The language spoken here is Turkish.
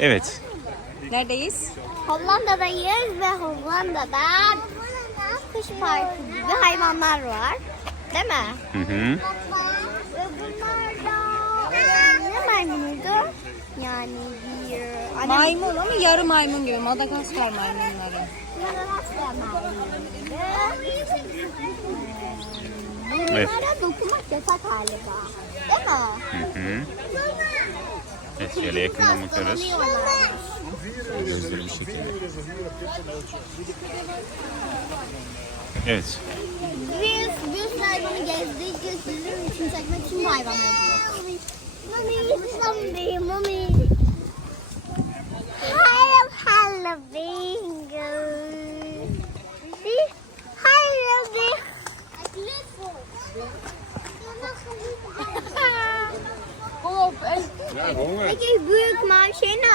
Evet. Neredeyiz? Hollanda'dayız ve Hollanda'da kuş parkı gibi hayvanlar var. Değil mi? Hı hı. Ve bunlar da ne maymunuydu? Yani bir... Maymun ama yarı maymun gibi. Madagaskar maymunları. Madagaskar maymunları. Bunlara ee, evet. Öğrenlere dokunmak yasak galiba. Değil mi? Hı hı etkiyle yakın bakarız. Gözleri bir şekilde. Evet. Biz biz hayvanı gezdik. Sizin için çekmek için hayvan Mami, mami, mami. Hi, I'm Halloween. Hi, Halloween. Ik heb een buurtmaatje.